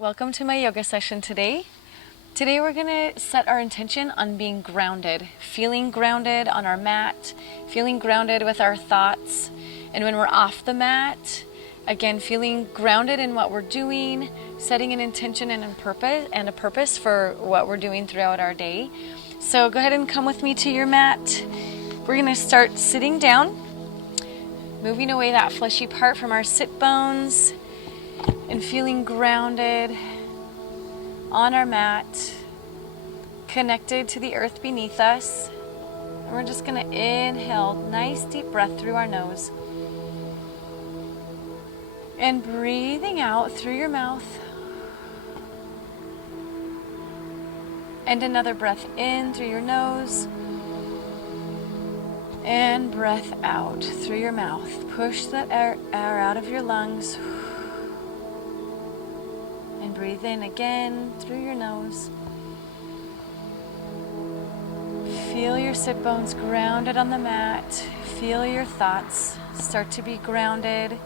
Welcome to my yoga session today. Today we're going to set our intention on being grounded, feeling grounded on our mat, feeling grounded with our thoughts. And when we're off the mat, again, feeling grounded in what we're doing, setting an intention and a purpose for what we're doing throughout our day. So go ahead and come with me to your mat. We're going to start sitting down, moving away that fleshy part from our sit bones, and feeling grounded on our mat, connected to the earth beneath us. And we're just going to inhale, nice deep breath through our nose. And breathing out through your mouth. And another breath in through your nose. And breath out through your mouth. Push that air out of your lungs. And breathe in again through your nose. Feel your sit bones grounded on the mat. Feel your thoughts start to be grounded.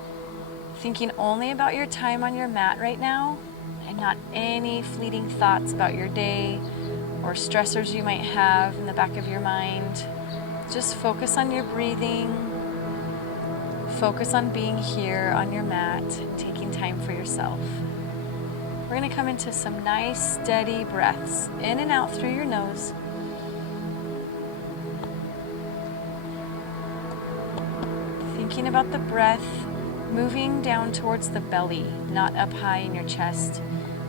Thinking only about your time on your mat right now and not any fleeting thoughts about your day or stressors you might have in the back of your mind. Just focus on your breathing. Focus on being here on your mat and taking time for yourself. We're going to come into some nice, steady breaths in and out through your nose. Thinking about the breath moving down towards the belly, not up high in your chest,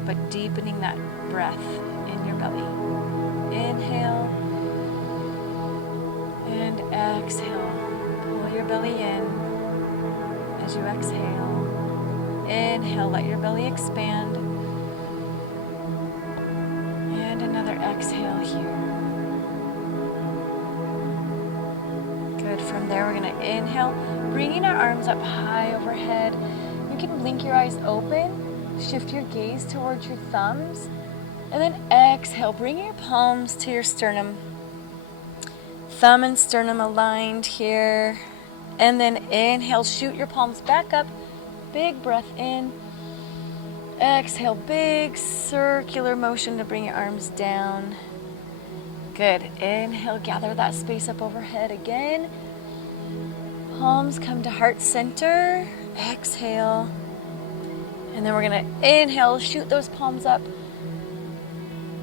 but deepening that breath in your belly. Inhale and exhale. Pull your belly in as you exhale. Inhale, let your belly expand. And another exhale here. Good. From there, we're going to inhale, bringing our arms up high overhead. You can blink your eyes open, shift your gaze towards your thumbs, and then exhale, bring your palms to your sternum. Thumb and sternum aligned here. And then inhale, shoot your palms back up. Big breath in. Exhale, big circular motion to bring your arms down. Good. Inhale, gather that space up overhead again. Palms come to heart center. Exhale. And then we're going to inhale, shoot those palms up.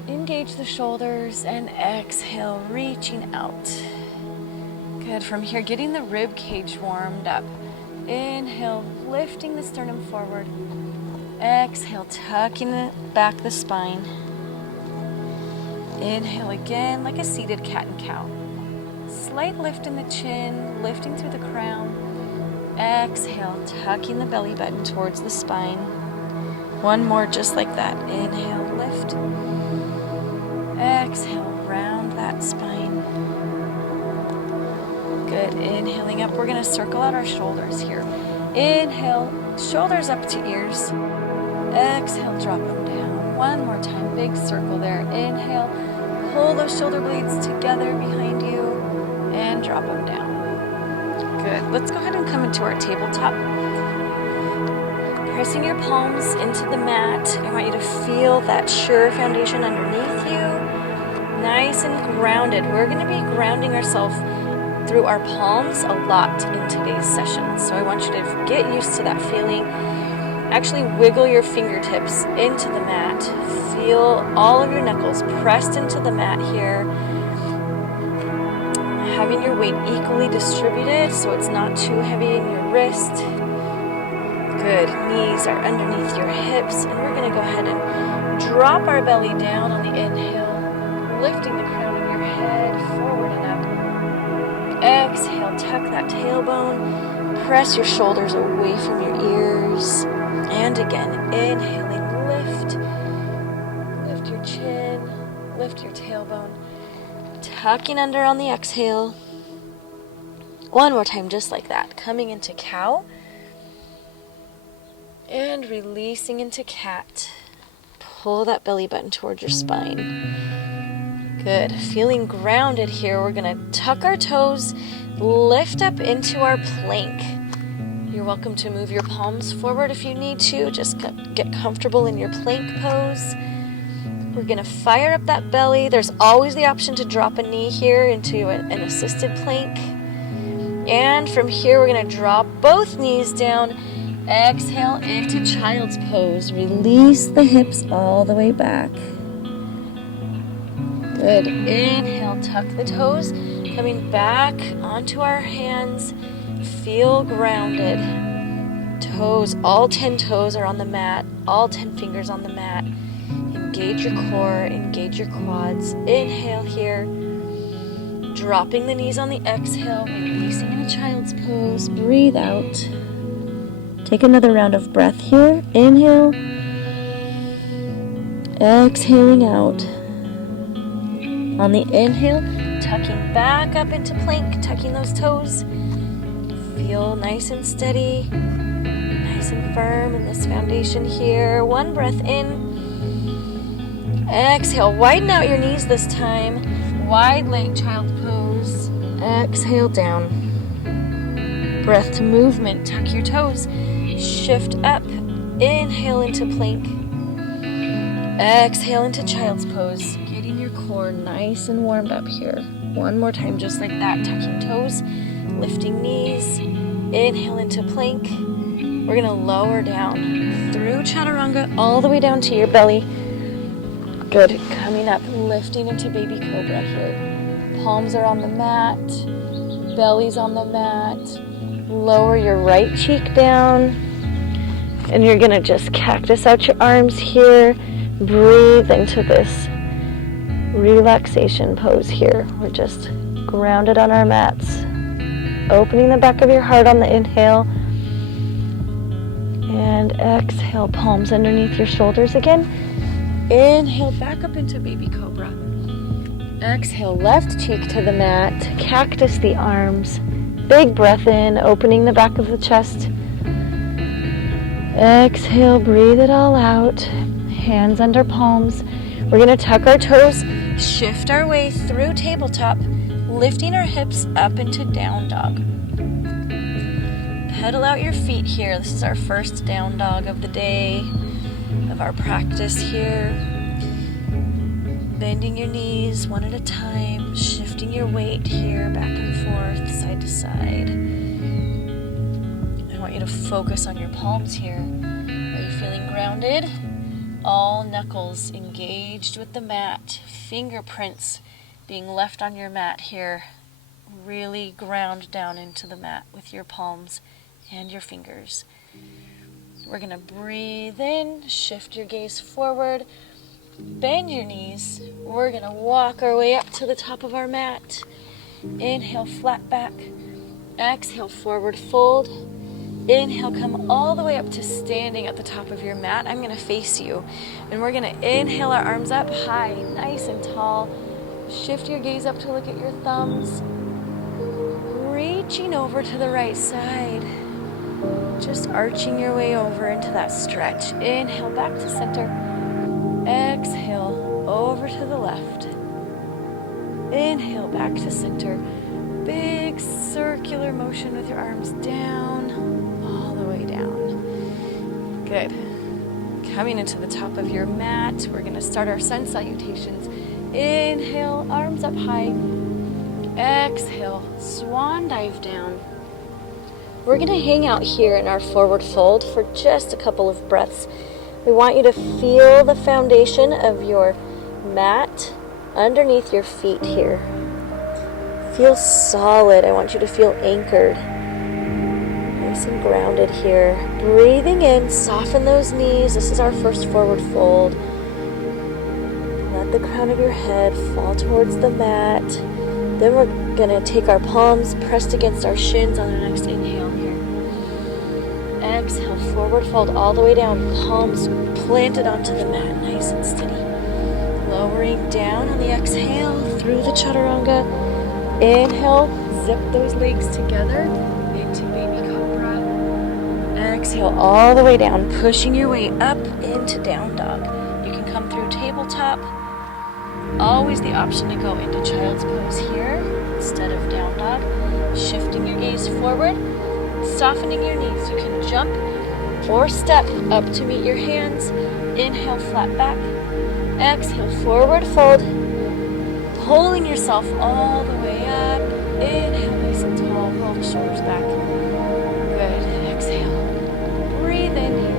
Engage the shoulders and exhale, reaching out. Good. From here, getting the rib cage warmed up. Inhale, lifting the sternum forward. Exhale, tucking back the spine. Inhale again, like a seated cat and cow. Slight lift in the chin, lifting through the crown. Exhale, tucking the belly button towards the spine. One more just like that. Inhale, lift. Exhale, round that spine. Good. Inhaling up, we're going to circle out our shoulders here. Inhale, shoulders up to ears. Exhale, drop them down. One more time, big circle there. Inhale, pull those shoulder blades together behind you and drop them down. Good. Let's go ahead and come into our tabletop. Pressing your palms into the mat. I want you to feel that sure foundation underneath you. Nice and grounded. We're going to be grounding ourselves through our palms a lot in today's session. So I want you to get used to that feeling. Actually wiggle your fingertips into the mat. Feel all of your knuckles pressed into the mat here. Having your weight equally distributed so it's not too heavy in your wrist. Good. Knees are underneath your hips. And we're going to go ahead and drop our belly down on the inhale. Lifting the crown of your head forward and up. Exhale, tuck that tailbone. Press your shoulders away from your ears. And again, inhaling, lift. Lift your chin, lift your tailbone. Tucking under on the exhale. One more time, just like that. Coming into cow. And releasing into cat. Pull that belly button towards your spine. Good. Feeling grounded here. We're going to tuck our toes, lift up into our plank. You're welcome to move your palms forward if you need to. Just get comfortable in your plank pose. We're gonna fire up that belly. There's always the option to drop a knee here into an assisted plank. And from here, we're gonna drop both knees down. Exhale into child's pose. Release the hips all the way back. Good. Inhale, tuck the toes. Coming back onto our hands. Feel grounded. Toes, all 10 toes are on the mat. All 10 fingers on the mat. Engage your core, engage your quads. Inhale here. Dropping the knees on the exhale, releasing in a child's pose. Breathe out. Take another round of breath here. Inhale. Exhaling out. On the inhale, tucking back up into plank, tucking those toes. Feel nice and steady, nice and firm in this foundation here. One breath in. Exhale, widen out your knees this time. Wide leg child's pose. Exhale down. Breath to movement. Tuck your toes. Shift up. Inhale into plank. Exhale into child's pose. Getting your core nice and warmed up here. One more time just like that. Tucking toes. Lifting knees. Inhale into plank. We're going to lower down through chaturanga all the way down to your belly. Good. Coming up, lifting into baby cobra here. Palms are on the mat, belly's on the mat. Lower your right cheek down. And you're gonna just cactus out your arms here. Breathe into this relaxation pose here. We're just grounded on our mats. Opening the back of your heart on the inhale. And exhale, palms underneath your shoulders again. Inhale, back up into baby cobra. Exhale, left cheek to the mat. Cactus the arms. Big breath in, opening the back of the chest. Exhale, breathe it all out. Hands under palms. We're going to tuck our toes, shift our way through tabletop, lifting our hips up into down dog. Pedal out your feet here. This is our first down dog of the day, of our practice here. Bending your knees one at a time, shifting your weight here back and forth, side to side. I want you to focus on your palms here. Are you feeling grounded? All knuckles engaged with the mat, fingerprints being left on your mat here. Really ground down into the mat with your palms and your fingers. We're going to breathe in, shift your gaze forward, bend your knees. We're going to walk our way up to the top of our mat. Inhale, flat back. Exhale, forward fold. Inhale, come all the way up to standing at the top of your mat. I'm going to face you. And we're going to inhale our arms up high, nice and tall. Shift your gaze up to look at your thumbs. Reaching over to the right side. Just arching your way over into that stretch. Inhale, back to center. Exhale, over to the left. Inhale, back to center. Big circular motion with your arms down, all the way down. Good. Coming into the top of your mat, we're going to start our sun salutations. Inhale, arms up high. Exhale, swan dive down. We're going to hang out here in our forward fold for just a couple of breaths. We want you to feel the foundation of your mat underneath your feet here. Feel solid. I want you to feel anchored. Nice and grounded here. Breathing in, soften those knees. This is our first forward fold. Let the crown of your head fall towards the mat. Then we're going to take our palms pressed against our shins on our next inhale here. Exhale, forward fold all the way down. Palms planted onto the mat, nice and steady. Lowering down on the exhale through the chaturanga. Inhale, zip those legs together into baby cobra. Exhale all the way down, pushing your way up into down dog. You can come through tabletop. Always the option to go into child's pose here instead of down dog. Shifting your gaze forward. softening your knees. You can jump or step up to meet your hands. Inhale, flat back. Exhale, forward fold. Pulling yourself all the way up. Inhale, nice and tall. Roll the shoulders back. Good. Exhale. Breathe in here.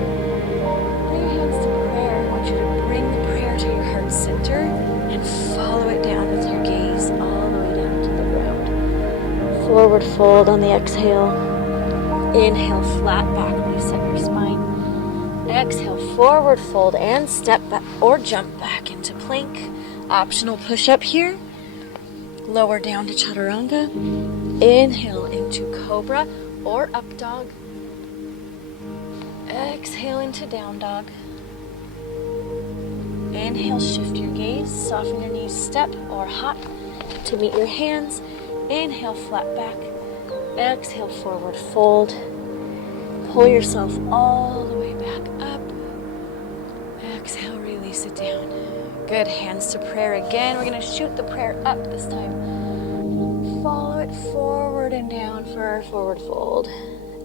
Bring your hands to prayer. I want you to bring the prayer to your heart center and follow it down with your gaze all the way down to the ground. Forward fold on the exhale. Inhale, flat back. Reset your spine. Exhale, forward fold and step back or jump back into plank. Optional push-up here. Lower down to chaturanga. Inhale into cobra or up dog. Exhale into down dog. Inhale, shift your gaze. Soften your knees, step or hop to meet your hands. Inhale, flat back. Exhale, forward fold. Pull yourself all the way back up. Exhale, release it down. Good. Hands to prayer again. We're going to shoot the prayer up this time. Follow it forward and down for our forward fold.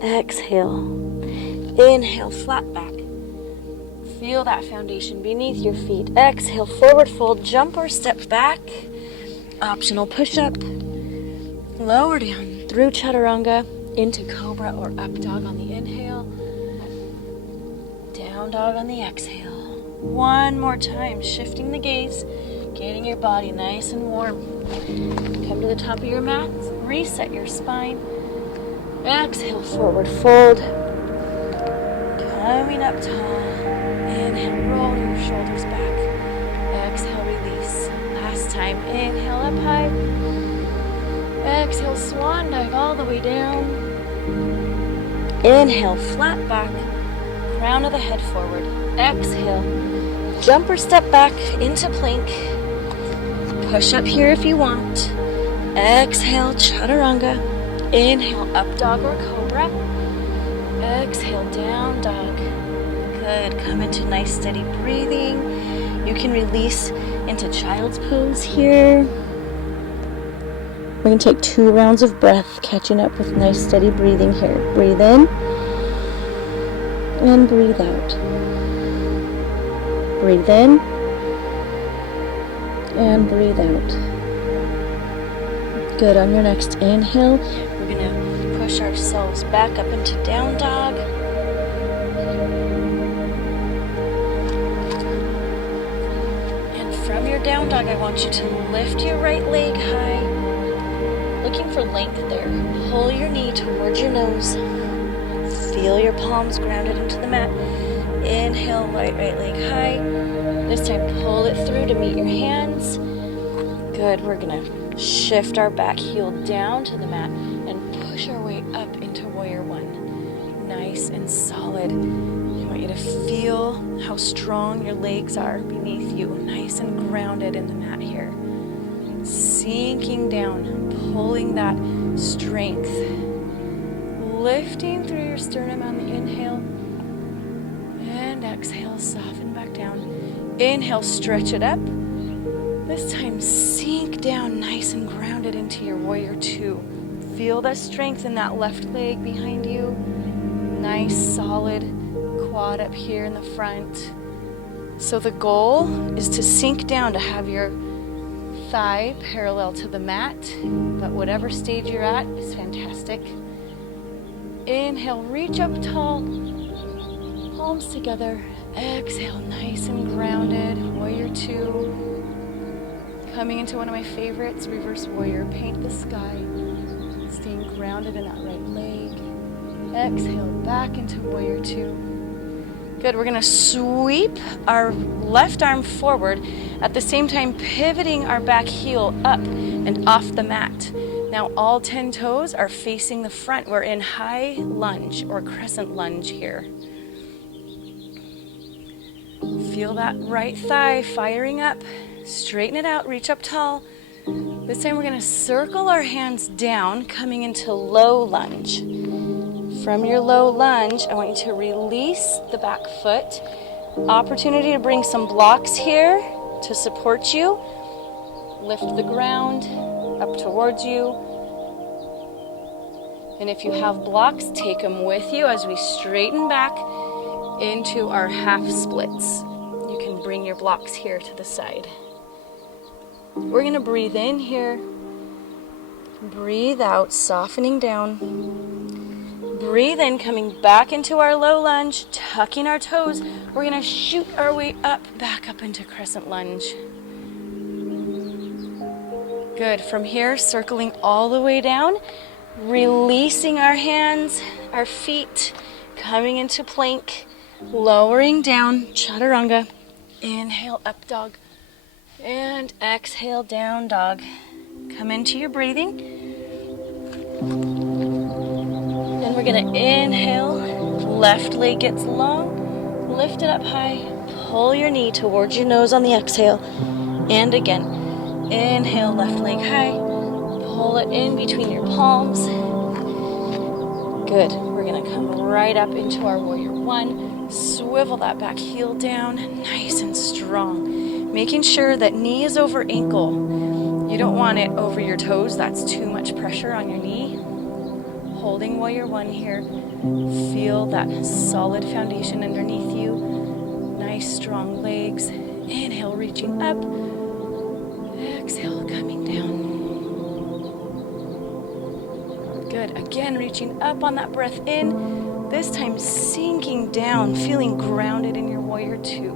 Exhale. Inhale, flat back. Feel that foundation beneath your feet. Exhale, forward fold, jump or step back. Optional push-up. Lower down through chaturanga into cobra or up dog on the inhale. Down dog on the exhale. One more time, shifting the gaze, getting your body nice and warm. Come to the top of your mat, reset your spine. Exhale, forward fold. Coming up tall. Inhale, roll your shoulders back. Exhale, release. Last time, inhale up high. Exhale, swan dive all the way down. Inhale, flat back. Crown of the head forward. Exhale, jump or step back into plank. Push up here if you want. Exhale, chaturanga. Inhale, up dog or cobra. Exhale, down dog. Good. Come into nice steady breathing. You can release into child's pose here. We're going to take 2 rounds of breath, catching up with nice steady breathing here. Breathe in and breathe out. Breathe in and breathe out. Good. On your next inhale, we're going to push ourselves back up into down dog. And from your down dog, I want you to lift your right leg high, looking for length there. Pull your knee towards your nose. Feel your palms grounded into the mat. Inhale, right leg high. This time, pull it through to meet your hands. Good. We're going to shift our back heel down to the mat and push our way up into warrior one. Nice and solid. I want you to feel how strong your legs are beneath you. Nice and grounded in the mat here. Sinking down, pulling that strength. Lifting through your sternum on the inhale. And exhale, soften back down. Inhale, stretch it up. This time, sink down nice and grounded into your warrior two. Feel the strength in that left leg behind you. Nice, solid quad up here in the front. So the goal is to sink down to have your thigh parallel to the mat, but whatever stage you're at is fantastic. Inhale, reach up tall, palms together. Exhale, nice and grounded, warrior two. Coming into one of my favorites, reverse warrior, paint the sky. Staying grounded in that right leg. Exhale, back into warrior two. Good, we're gonna sweep our left arm forward, at the same time pivoting our back heel up and off the mat. Now all 10 toes are facing the front. We're in high lunge or crescent lunge here. Feel that right thigh firing up. Straighten it out, reach up tall. This time we're gonna circle our hands down, coming into low lunge. From your low lunge, I want you to release the back foot. Opportunity to bring some blocks here to support you. Lift the ground up towards you. And if you have blocks, take them with you as we straighten back into our half splits. You can bring your blocks here to the side. We're gonna breathe in here. Breathe out, softening down. Breathe in, coming back into our low lunge, tucking our toes. We're gonna shoot our way up, back up into crescent lunge. Good. From here, circling all the way down, releasing our hands, our feet, coming into plank, lowering down, chaturanga. Inhale, up dog, and exhale, down dog. Come into your breathing. Then we're gonna inhale, left leg gets long, lift it up high, pull your knee towards your nose on the exhale, and again, inhale, left leg high, pull it in between your palms. Good, we're gonna come right up into our warrior one, swivel that back heel down, nice and strong, making sure that knee is over ankle. You don't want it over your toes, that's too much pressure on your knee. Holding warrior one here, feel that solid foundation underneath you, nice strong legs. Inhale, reaching up, exhale, coming down. Good, again, reaching up on that breath in, this time sinking down, feeling grounded in your warrior two.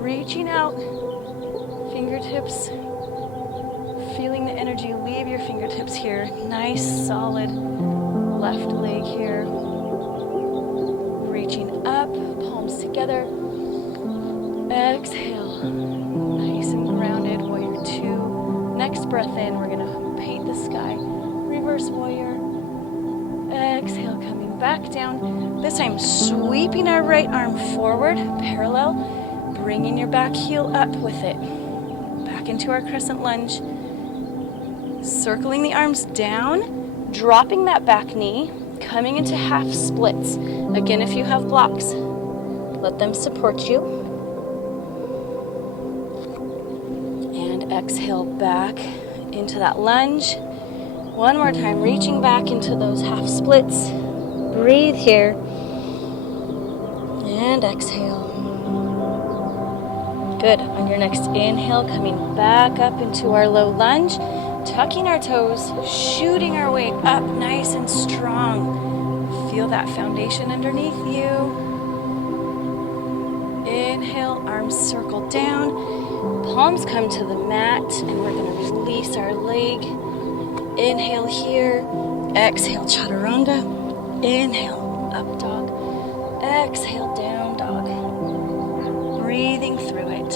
Reaching out, fingertips, feeling the energy leave your fingertips here. Nice, solid left leg here. Reaching up, palms together. Exhale, nice and grounded, warrior two. Next breath in, we're gonna paint the sky. Reverse warrior. Exhale, coming back down. This time, sweeping our right arm forward, parallel. Bringing your back heel up with it. Back into our crescent lunge. Circling the arms down, dropping that back knee, coming into half splits. Again, if you have blocks, let them support you. And exhale back into that lunge. One more time, reaching back into those half splits. Breathe here. And exhale. Good. On your next inhale, coming back up into our low lunge. Tucking our toes, shooting our way up nice and strong. Feel that foundation underneath you. Inhale, arms circle down. Palms come to the mat, and we're going to release our leg. Inhale here. Exhale, chaturanga. Inhale, up dog. Exhale, down dog. Breathing through it.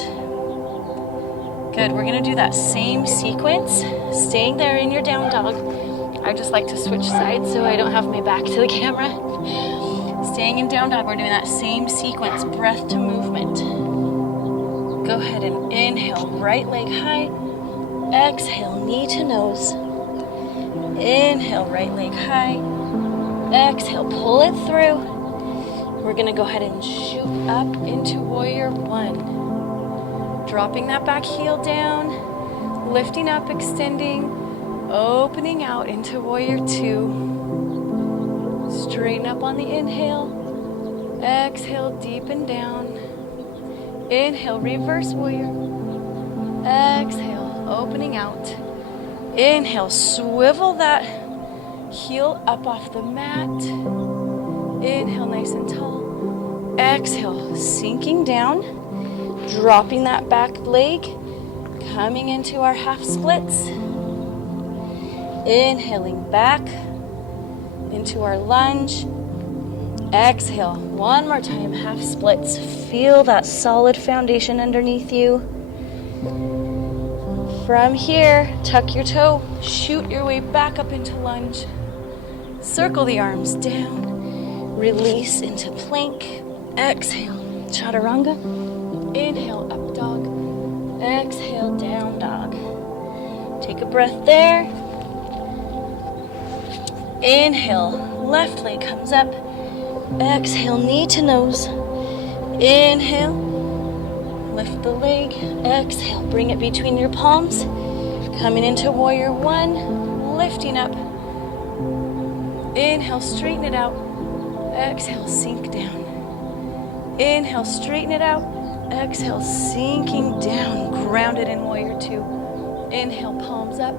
Good, we're gonna do that same sequence, staying there in your down dog. I just like to switch sides so I don't have my back to the camera. Staying in down dog, we're doing that same sequence, breath to movement. Go ahead and inhale, right leg high. Exhale, knee to nose. Inhale, right leg high. Exhale, pull it through. We're gonna go ahead and shoot up into warrior one. Dropping that back heel down, lifting up, extending, opening out into warrior two. Straighten up on the inhale. Exhale, deepen down. Inhale, reverse warrior. Exhale, opening out. Inhale, swivel that heel up off the mat. Inhale, nice and tall. Exhale, sinking down. Dropping that back leg, coming into our half splits. Inhaling back into our lunge. Exhale, one more time, half splits. Feel that solid foundation underneath you. From here, tuck your toe, shoot your way back up into lunge. Circle the arms down, release into plank. Exhale, chaturanga. Inhale, up dog. Exhale, down dog. Take a breath there. Inhale, left leg comes up. Exhale, knee to nose. Inhale, lift the leg. Exhale, bring it between your palms. Coming into warrior one, lifting up. Inhale, straighten it out. Exhale, sink down. Inhale, straighten it out. Exhale, sinking down. Grounded in warrior two. Inhale, palms up.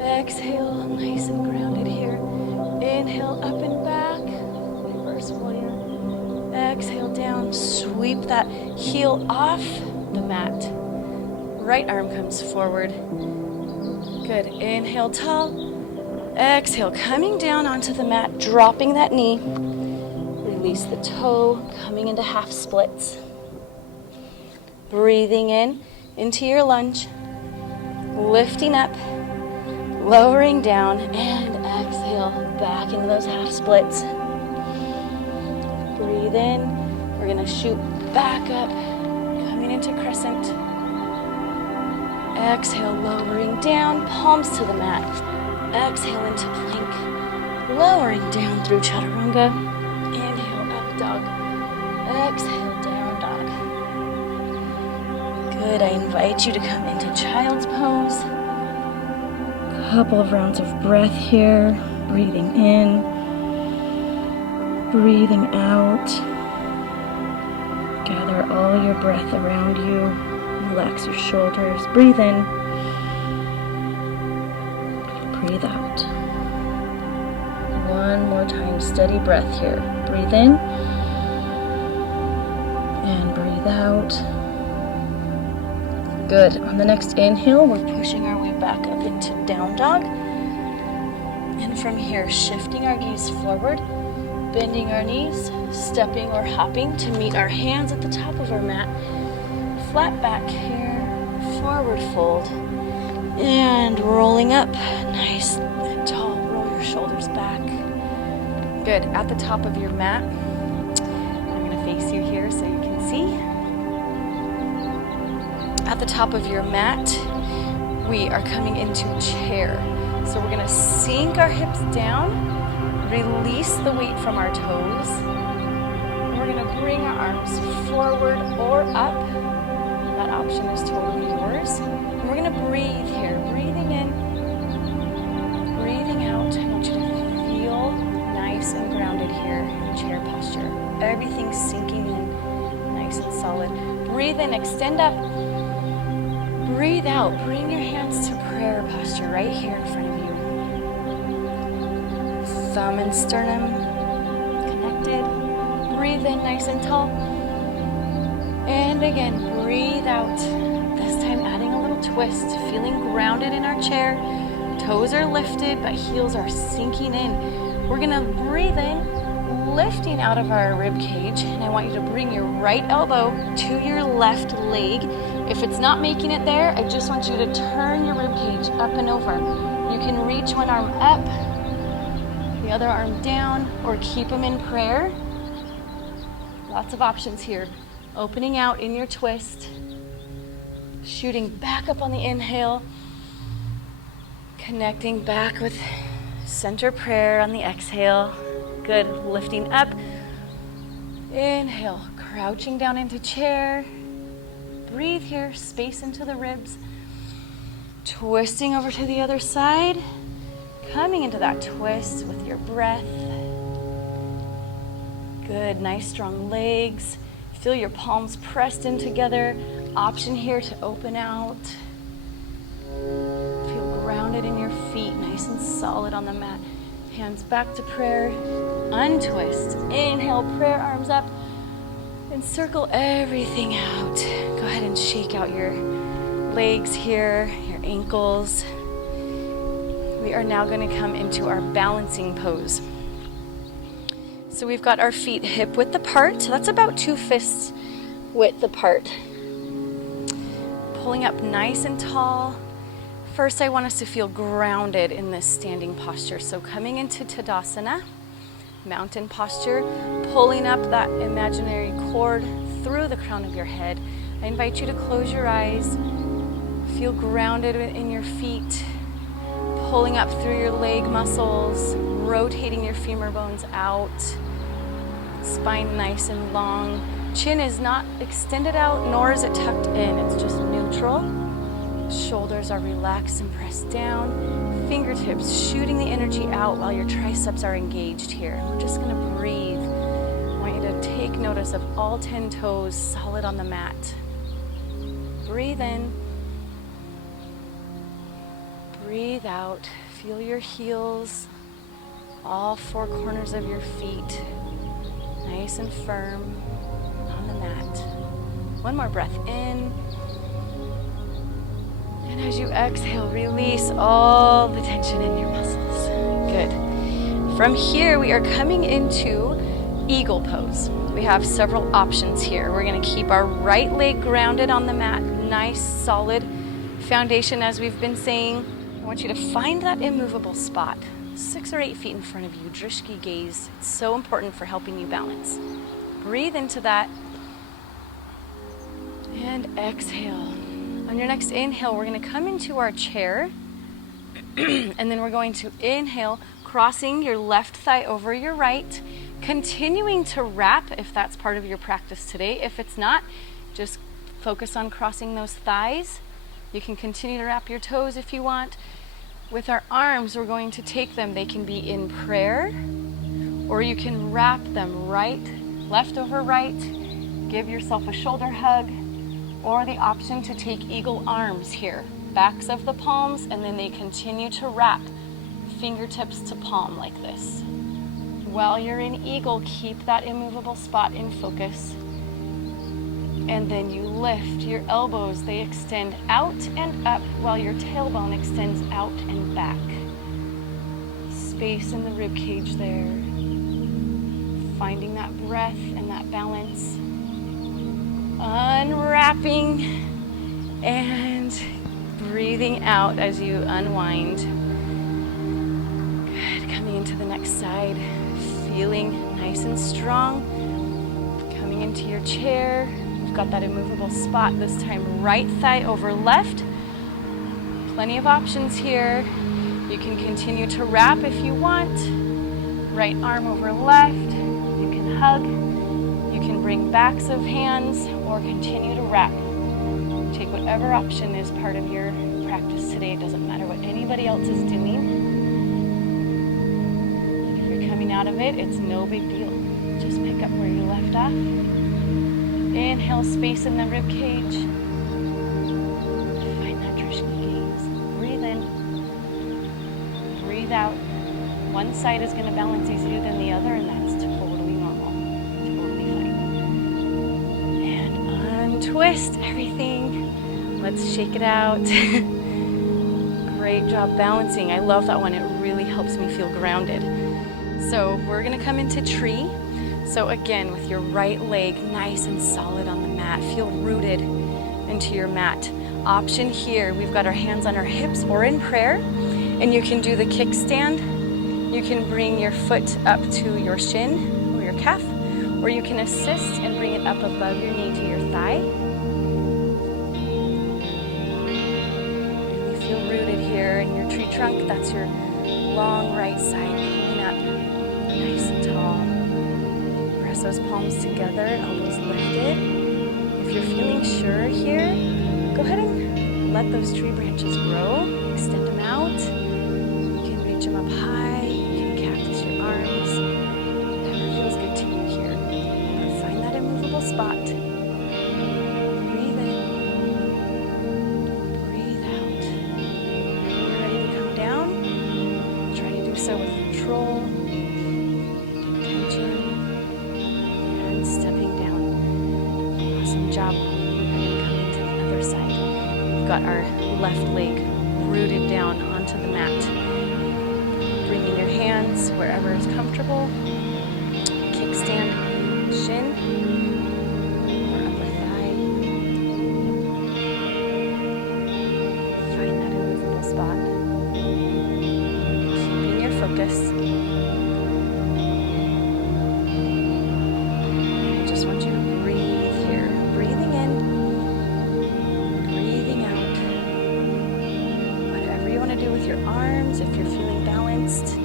Exhale, nice and grounded here. Inhale, up and back. Reverse warrior. Exhale, down. Sweep that heel off the mat. Right arm comes forward. Good. Inhale, tall. Exhale, coming down onto the mat, dropping that knee. Release the toe, coming into half splits. Breathing in into your lunge. Lifting up, lowering down, and exhale, back into those half splits. Breathe in. We're going to shoot back up, coming into crescent. Exhale, lowering down, palms to the mat. Exhale into plank, lowering down through chaturanga. Inhale, up dog. Exhale, down dog. Good, I invite you to come into child's pose. Couple of rounds of breath here. Breathing in, breathing out. Gather all your breath around you. Relax your shoulders. Breathe in. Breathe out. One more time, steady breath here. Breathe in and breathe out. Good. On the next inhale, we're pushing our way back up into down dog. And from here, shifting our gaze forward, bending our knees, stepping or hopping to meet our hands at the top of our mat. Flat back here, forward fold. And rolling up, nice and tall, roll your shoulders back. Good, at the top of your mat, I'm gonna face you here so you can see. At the top of your mat, we are coming into chair. So we're gonna sink our hips down, release the weight from our toes. And we're gonna bring our arms forward or up. That option is totally yours. We're going to breathe here. Breathing in, breathing out. I want you to feel nice and grounded here in chair posture. Everything's sinking in nice and solid. Breathe in, extend up. Breathe out. Bring your hands to prayer posture right here in front of you. Thumb and sternum connected. Breathe in nice and tall. And again, breathe out. This time adding a little twist, feeling grounded in our chair. Toes are lifted, but heels are sinking in. We're gonna breathe in, lifting out of our rib cage, and I want you to bring your right elbow to your left leg. If it's not making it there, I just want you to turn your rib cage up and over. You can reach one arm up, the other arm down, or keep them in prayer. Lots of options here. Opening out in your twist, shooting back up on the inhale, connecting back with center prayer on the exhale. Good, lifting up. Inhale, crouching down into chair. Breathe here, space into the ribs. Twisting over to the other side, coming into that twist with your breath. Good, nice strong legs. Feel your palms pressed in together. Option here to open out. Feel grounded in your feet, nice and solid on the mat. Hands back to prayer. Untwist. Inhale, prayer arms up. And circle everything out. Go ahead and shake out your legs here, your ankles. We are now going to come into our balancing pose. So we've got our feet hip width apart. So that's about 2 fists width apart. Pulling up nice and tall. First, I want us to feel grounded in this standing posture. So coming into Tadasana, mountain posture, pulling up that imaginary cord through the crown of your head. I invite you to close your eyes. Feel grounded in your feet. Pulling up through your leg muscles, rotating your femur bones out. Spine nice and long. Chin is not extended out, nor is it tucked in. It's just neutral. Shoulders are relaxed and pressed down. Fingertips shooting the energy out while your triceps are engaged here. We're just going to breathe. I want you to take notice of all 10 toes solid on the mat. Breathe in. Breathe out. Feel your heels, all 4 corners of your feet, nice and firm on the mat. One more breath in. And as you exhale, release all the tension in your muscles. Good. From here, we are coming into eagle pose. We have several options here. We're going to keep our right leg grounded on the mat, nice, solid foundation, as we've been saying. I want you to find that immovable spot, 6 or 8 feet in front of you, drishti gaze. It's so important for helping you balance. Breathe into that and exhale. On your next inhale, we're going to come into our chair, and then we're going to inhale, crossing your left thigh over your right, continuing to wrap if that's part of your practice today. If it's not, just focus on crossing those thighs. You can continue to wrap your toes if you want. With our arms, we're going to take them. They can be in prayer, or you can wrap them left over right. Give yourself a shoulder hug, or the option to take eagle arms here. Backs of the palms, and then they continue to wrap fingertips to palm like this. While you're in eagle, keep that immovable spot in focus. And then you lift your elbows. They extend out and up while your tailbone extends out and back. Space in the rib cage there. Finding that breath and that balance. Unwrapping and breathing out as you unwind. Good. Coming into the next side. Feeling nice and strong. Coming into your chair. We've got that immovable spot, this time right thigh over left. Plenty of options here. You can continue to wrap if you want. Right arm over left. You can hug. You can bring backs of hands or continue to wrap. Take whatever option is part of your practice today. It doesn't matter what anybody else is doing. If you're coming out of it, it's no big deal. Just pick up where you left off. Inhale, space in the rib cage. Find that drishti gaze. Breathe in. Breathe out. One side is going to balance easier than the other, and that's totally normal. Totally fine. And untwist everything. Let's shake it out. Great job balancing. I love that one. It really helps me feel grounded. So we're going to come into tree. So again, with your right leg nice and solid on the mat, feel rooted into your mat. Option here, we've got our hands on our hips or in prayer, and you can do the kickstand. You can bring your foot up to your shin or your calf, or you can assist and bring it up above your knee to your thigh. Really feel rooted here in your tree trunk. That's your long right side pulling up nice and tall. Press those palms together, elbows lifted. If you're feeling sure here, go ahead and let those tree branches grow. Extend them out. You can reach them up high. You can cactus your arms. Whatever feels good to you here. But find that immovable spot. Breathe in. Breathe out. When you're ready to come down, try to do so with control. Stepping down. Awesome job. We're going to come into the other side. We've got our left leg rooted down onto the mat. Bringing your hands wherever is comfortable. Kickstand, shin, or upper thigh. Find that immovable spot. Keeping your focus. If you're feeling balanced, go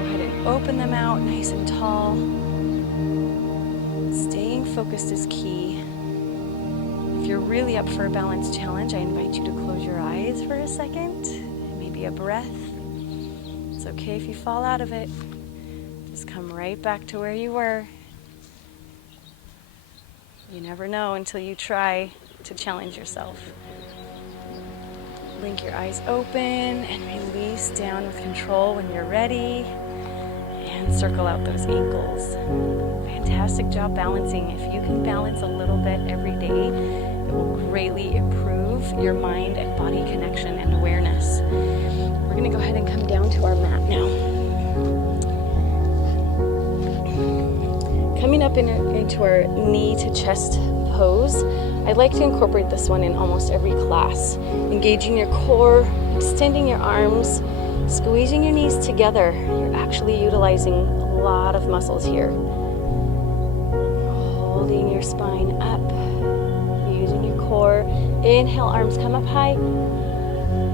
ahead and open them out nice and tall. Staying focused is key. If you're really up for a balance challenge, I invite you to close your eyes for a second, maybe a breath. It's okay if you fall out of it. Just come right back to where you were. You never know until you try to challenge yourself. Blink your eyes open and release down with control when you're ready. And circle out those ankles. Fantastic job balancing. If you can balance a little bit every day, it will greatly improve your mind and body connection and awareness. We're going to go ahead and come down to our mat now. Coming up into our knee to chest pose, I'd like to incorporate this one in almost every class. Engaging your core, extending your arms, squeezing your knees together. You're actually utilizing a lot of muscles here. Holding your spine up, using your core. Inhale, arms come up high.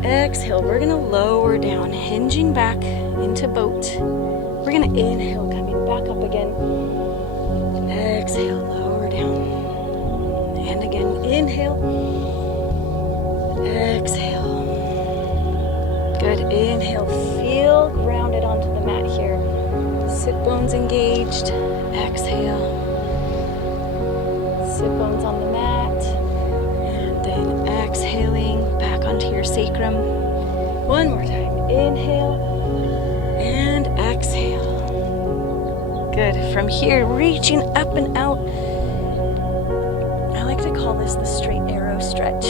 Exhale, we're gonna lower down, hinging back into boat. We're gonna inhale, coming back up again. Exhale, lower down. And again, inhale. Exhale. Good, inhale, feel grounded onto the mat here. Sit bones engaged, exhale. Sit bones on the mat, and then exhaling back onto your sacrum. One more time, inhale, and exhale. Good, from here, reaching up and out. I like to call this the straight arrow stretch.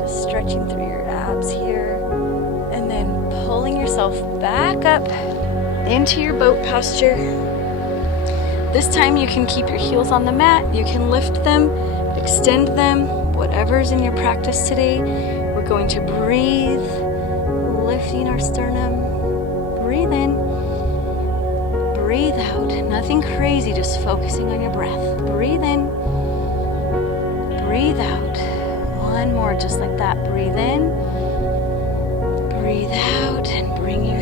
Just stretching through your abs here. And then pulling yourself back up into your boat posture. This time you can keep your heels on the mat. You can lift them, extend them, whatever's in your practice today. We're going to breathe, lifting our sternum. Breathe in, breathe out. Nothing crazy, just focusing on your breath. Breathe in, breathe out. One more, just like that. Breathe in. Breathe out and bring your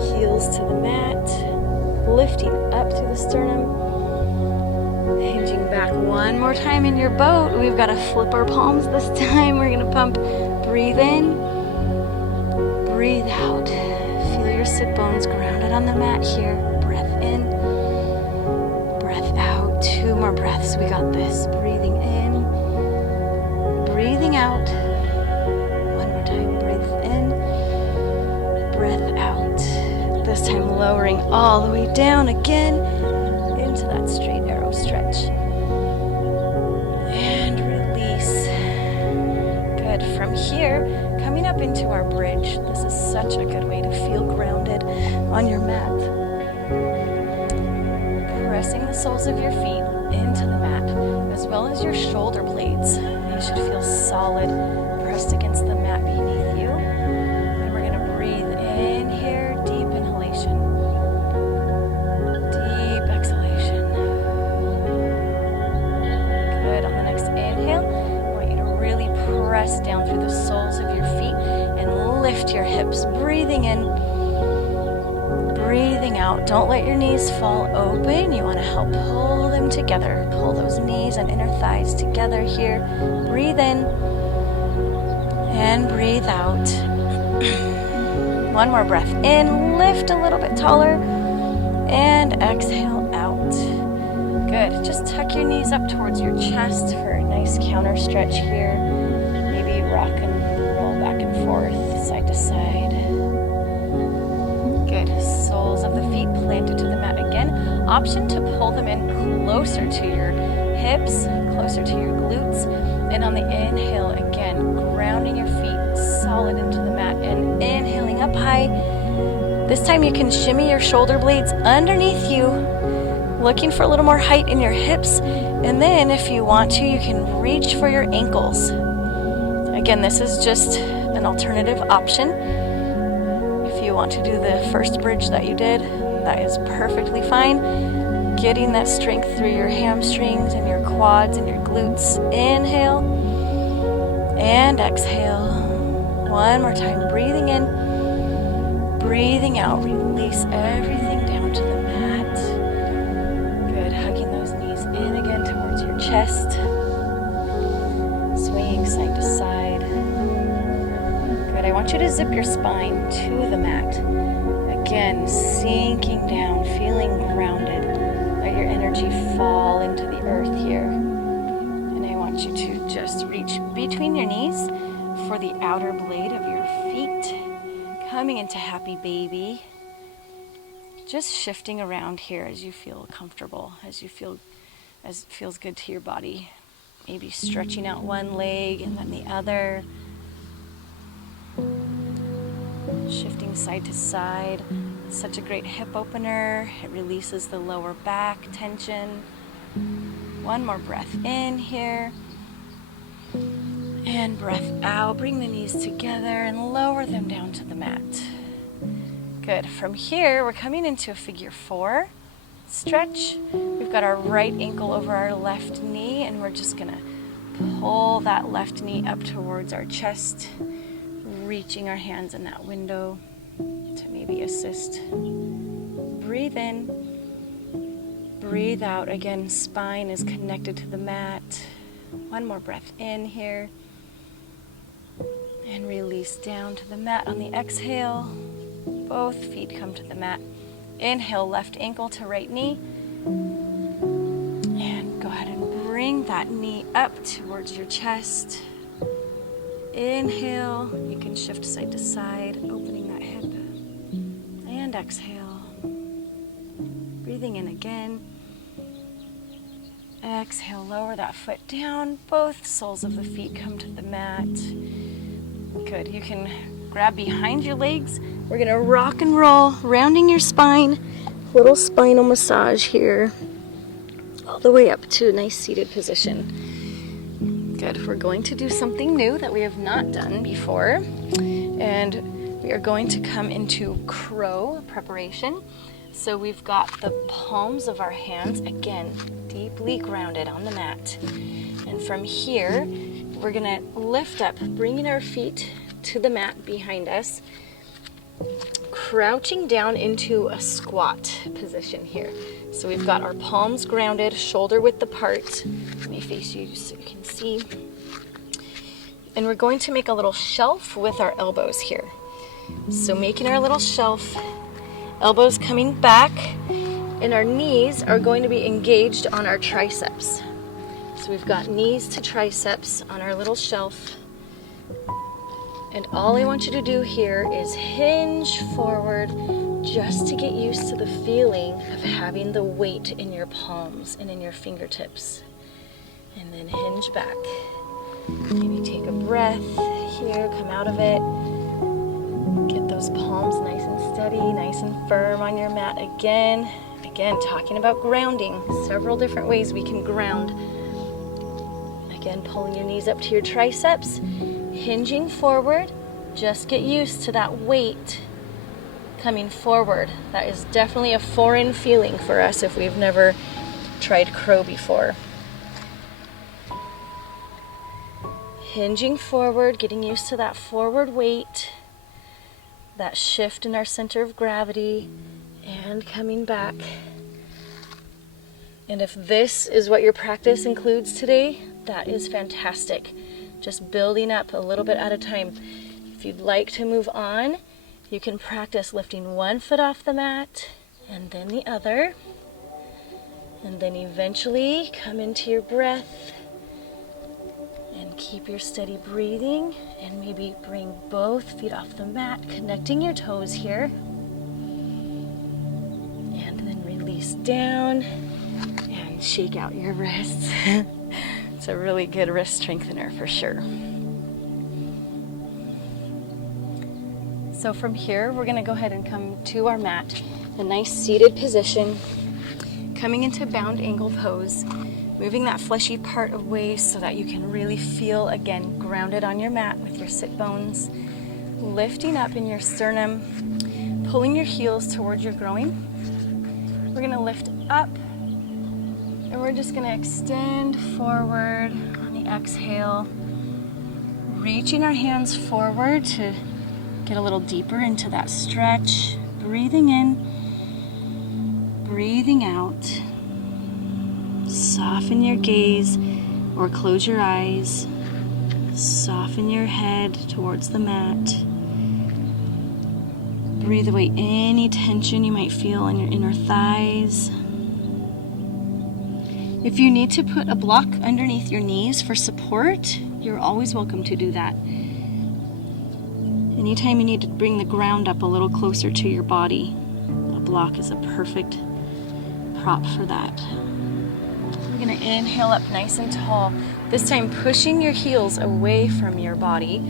heels to the mat, lifting up to the sternum, hinging back one more time in your boat. We've got to flip our palms this time. We're going to pump. Breathe in, breathe out. Feel your sit bones grounded on the mat here. Breath in, breath out. Two more breaths. We got this. Breathing in, breathing out. Breath out. This time lowering all the way down again into that straight arrow stretch. And release. Good. From here, coming up into our bridge. This is such a good way to feel grounded on your mat. Pressing the soles of your feet into the mat, as well as your shoulder blades. You should feel solid, pressed against the mat beneath you. In here, deep inhalation, deep exhalation. Good. On the next inhale, I want you to really press down through the soles of your feet and lift your hips. Breathing in, breathing out. Don't let your knees fall open. You want to help pull them together. Pull those knees and inner thighs together here. Breathe in and breathe out. One more breath in, lift a little bit taller, and exhale out. Good. Just tuck your knees up towards your chest for a nice counter stretch here. Maybe rock and roll back and forth, side to side. Good. Soles of the feet planted to the mat again. Option to pull them in closer to your hips, closer to your glutes. And on the inhale, again, grounding your feet solid into the mat and inhaling up high. This time you can shimmy your shoulder blades underneath you, looking for a little more height in your hips. And then if you want to, you can reach for your ankles. Again, this is just an alternative option. If you want to do the first bridge that you did, that is perfectly fine. Getting that strength through your hamstrings and your quads and your glutes. Inhale and exhale. One more time, breathing in, breathing out. Release everything down to the mat. Good, hugging those knees in again towards your chest. side to side. Good. I want you to zip your spine to the mat. Again, sinking down, feeling grounded. Let your energy fall into the earth here. And I want you to just reach between your knees for the outer blade of your feet. Coming into happy baby. Just shifting around here as you feel comfortable, as it feels good to your body. Maybe stretching out one leg and then the other. Shifting side to side. Such a great hip opener. It releases the lower back tension. One more breath in here. And breath out. Bring the knees together and lower them down to the mat. Good. From here, we're coming into a figure 4 stretch. We've got our right ankle over our left knee, and we're just gonna pull that left knee up towards our chest, reaching our hands in that window to maybe assist. Breathe in, breathe out. Again, spine is connected to the mat. One more breath in here. And release down to the mat on the exhale. Both feet come to the mat. Inhale, left ankle to right knee. And go ahead and bring that knee up towards your chest. Inhale, you can shift side to side, opening that hip. And exhale. Breathing in again. Exhale, lower that foot down. Both soles of the feet come to the mat. Good, you can grab behind your legs. We're gonna rock and roll, rounding your spine. Little spinal massage here. All the way up to a nice seated position. Good, we're going to do something new that we have not done before. And we are going to come into crow preparation. So we've got the palms of our hands, again, deeply grounded on the mat. And from here, we're gonna lift up, bringing our feet to the mat behind us, crouching down into a squat position here. So we've got our palms grounded, shoulder width apart. Let me face you so you can see. And we're going to make a little shelf with our elbows here. So making our little shelf, elbows coming back, and our knees are going to be engaged on our triceps. So we've got knees to triceps on our little shelf. And all I want you to do here is hinge forward just to get used to the feeling of having the weight in your palms and in your fingertips. And then hinge back. Maybe take a breath here, come out of it. Get those palms nice and steady, nice and firm on your mat again. Again, talking about grounding, several different ways we can ground. Again, pulling your knees up to your triceps, hinging forward. Just get used to that weight coming forward. That is definitely a foreign feeling for us if we've never tried crow before. Hinging forward, getting used to that forward weight, that shift in our center of gravity, and coming back. And if this is what your practice includes today, that is fantastic. Just building up a little bit at a time. If you'd like to move on, you can practice lifting one foot off the mat and then the other. And then eventually come into your breath and keep your steady breathing, and maybe bring both feet off the mat, connecting your toes here. And then release down and shake out your wrists. It's a really good wrist strengthener for sure. So from here, we're gonna go ahead and come to our mat, a nice seated position, coming into bound ankle pose, moving that fleshy part away so that you can really feel, again, grounded on your mat with your sit bones, lifting up in your sternum, pulling your heels towards your groin. We're gonna lift up, and we're just gonna extend forward on the exhale, reaching our hands forward to get a little deeper into that stretch, breathing in, breathing out. Soften your gaze or close your eyes. Soften your head towards the mat. Breathe away any tension you might feel in your inner thighs. If you need to put a block underneath your knees for support, you're always welcome to do that. Anytime you need to bring the ground up a little closer to your body, a block is a perfect prop for that. We're going to inhale up nice and tall, this time pushing your heels away from your body.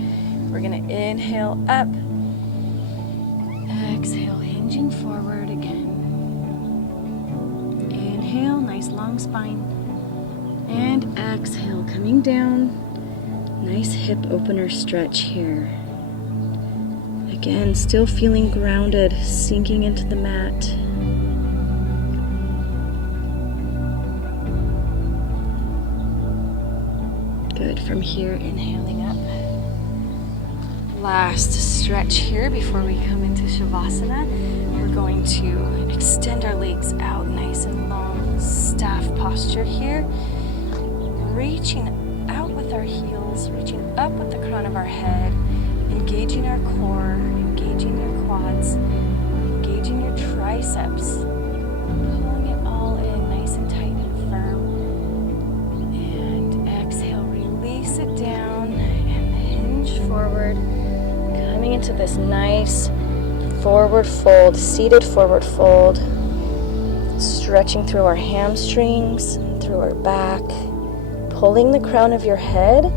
We're going to inhale up, exhale, hinging forward again. Inhale, nice long spine, and exhale, coming down. Nice hip opener stretch here. Again, still feeling grounded, sinking into the mat. Good. From here, inhaling up. Last stretch here before we come into Shavasana. We're going to extend our legs out nice and long, staff posture here. Reaching out with our heels, reaching up with the crown of our head, engaging our core, engaging your quads, engaging your triceps, pulling it all in nice and tight and firm. And exhale, release it down and hinge forward, coming into this nice forward fold, seated forward fold, stretching through our hamstrings, through our back, pulling the crown of your head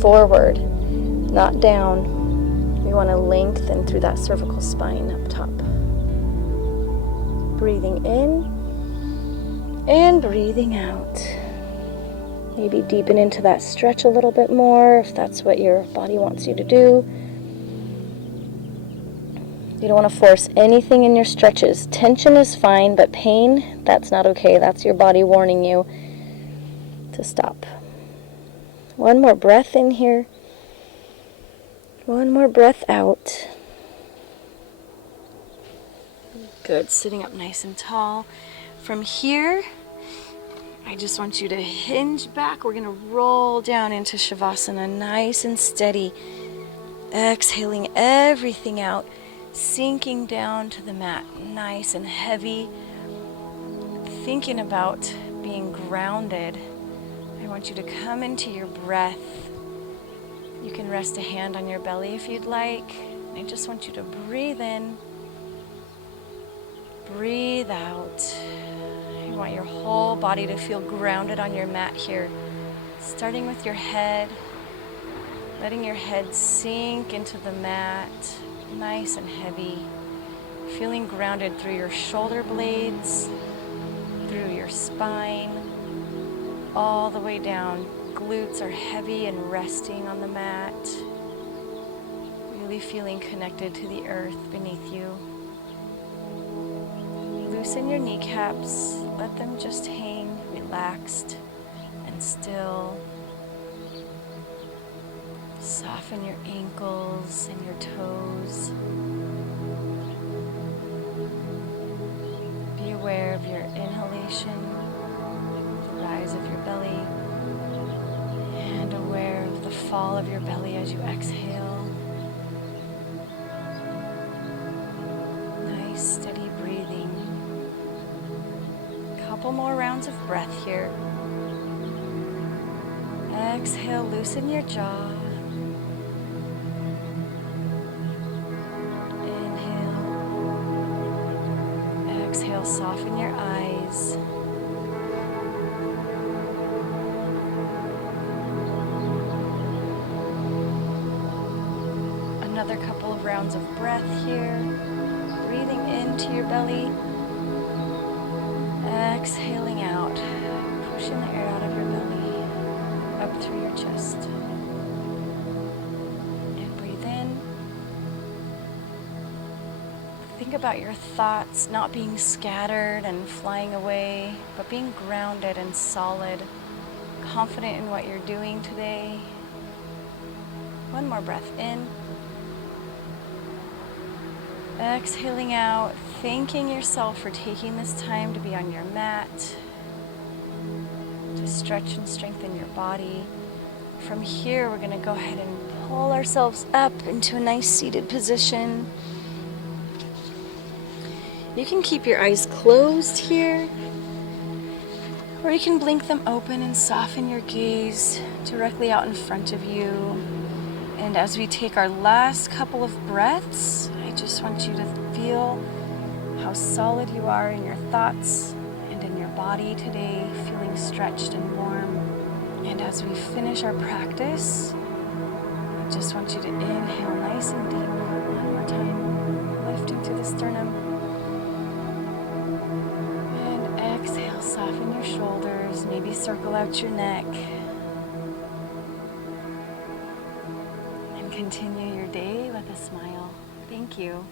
forward, not down. We want to lengthen through that cervical spine up top. Breathing in and breathing out. Maybe deepen into that stretch a little bit more if that's what your body wants you to do. You don't want to force anything in your stretches. Tension is fine, but pain, that's not okay. That's your body warning you to stop. One more breath in here. One more breath out. Good. Sitting up nice and tall. From here, I just want you to hinge back. We're going to roll down into Shavasana, nice and steady. Exhaling everything out, sinking down to the mat, nice and heavy. Thinking about being grounded. I want you to come into your breath. You can rest a hand on your belly if you'd like. I just want you to breathe in, breathe out. I want your whole body to feel grounded on your mat here. Starting with your head, letting your head sink into the mat, nice and heavy. Feeling grounded through your shoulder blades, through your spine, all the way down. Glutes are heavy and resting on the mat. Really feeling connected to the earth beneath you. Loosen your kneecaps. Let them just hang relaxed and still. Soften your ankles and your toes. Be aware of your inhalation, the rise of your belly, and aware of the fall of your belly as you exhale. Nice, steady breathing. Couple more rounds of breath here. Exhale, loosen your jaw. Inhale. Exhale, soften your eyes. Another couple of rounds of breath here. Breathing into your belly. Exhaling out. Pushing the air out of your belly. Up through your chest. And breathe in. Think about your thoughts not being scattered and flying away, but being grounded and solid. Confident in what you're doing today. One more breath in. Exhaling out, thanking yourself for taking this time to be on your mat, to stretch and strengthen your body, from here, we're gonna go ahead and pull ourselves up into a nice seated position. You can keep your eyes closed here, or you can blink them open and soften your gaze directly out in front of you. And as we take our last couple of breaths, I just want you to feel how solid you are in your thoughts and in your body today, feeling stretched and warm. And as we finish our practice, I just want you to inhale nice and deep one more time, lifting through the sternum. And exhale, soften your shoulders, maybe circle out your neck. And continue your day with a smile. Thank you.